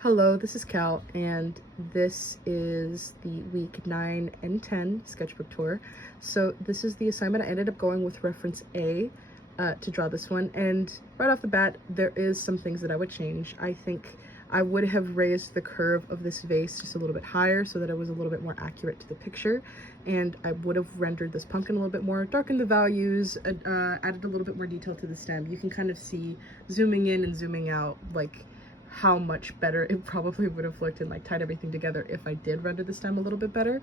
Hello, this is Cal, and this is the week 9 and 10 sketchbook tour. So this is the assignment. I ended up going with reference A to draw this one, and right off the bat, there is some things that I would change. I think I would have raised the curve of this vase just a little bit higher so that it was a little bit more accurate to the picture, and I would have rendered this pumpkin a little bit more, darkened the values, added a little bit more detail to the stem. You can kind of see zooming in and zooming out, like how much better it probably would have looked and like tied everything together if I did render the stem a little bit better.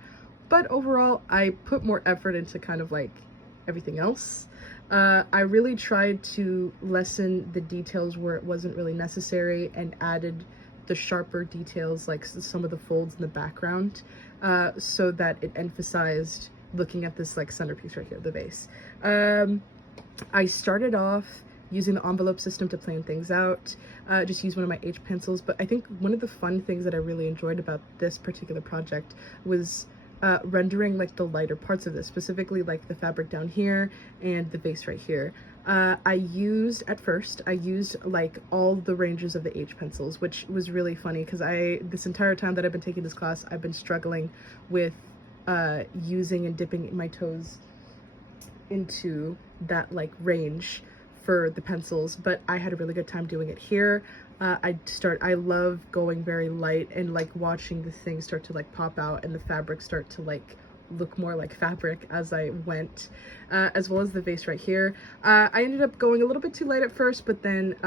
But overall, I put more effort into kind of like everything else. I really tried to lessen the details where it wasn't really necessary and added the sharper details like some of the folds in the background so that it emphasized looking at this like centerpiece right here, the vase. I started off using the envelope system to plan things out, just use one of my H pencils. But I think one of the fun things that I really enjoyed about this particular project was rendering like the lighter parts of this, specifically like the fabric down here and the vase right here. I used like all the ranges of the H pencils, which was really funny because this entire time that I've been taking this class, I've been struggling with using and dipping my toes into that like range for the pencils, but I had a really good time doing it here. I love going very light and like watching the thing start to like pop out and the fabric start to like look more like fabric as I went, as well as the vase right here. I ended up going a little bit too light at first, but then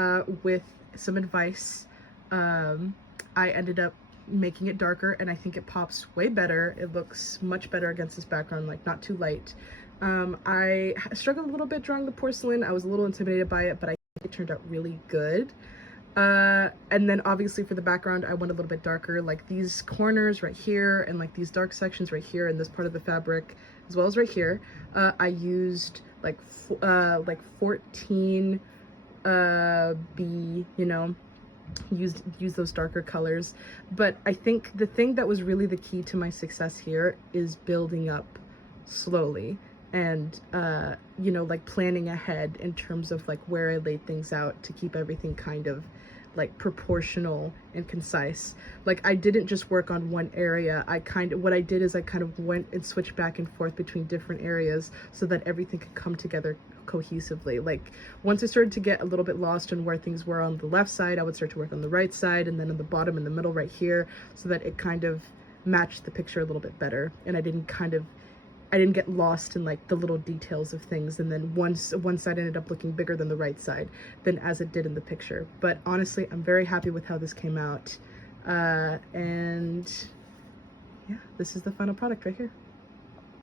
with some advice, I ended up making it darker, and I think it pops way better. It looks much better against this background, like not too light. I struggled a little bit drawing the porcelain. I was a little intimidated by it, but I think it turned out really good. And then obviously for the background, I went a little bit darker, like these corners right here and like these dark sections right here in this part of the fabric, as well as right here. I used like 14 B, use those darker colors. But I think the thing that was really the key to my success here is building up slowly and like planning ahead in terms of like where I laid things out to keep everything kind of like proportional and concise. Like I didn't just work on one area. What I did is I kind of went and switched back and forth between different areas so that everything could come together cohesively. Like once I started to get a little bit lost in where things were on the left side, I would start to work on the right side, and then on the bottom and the middle right here, so that it kind of matched the picture a little bit better, and I didn't get lost in like the little details of things, and then one side ended up looking bigger than the right side than as it did in the picture. But honestly, I'm very happy with how this came out, and yeah, this is the final product right here.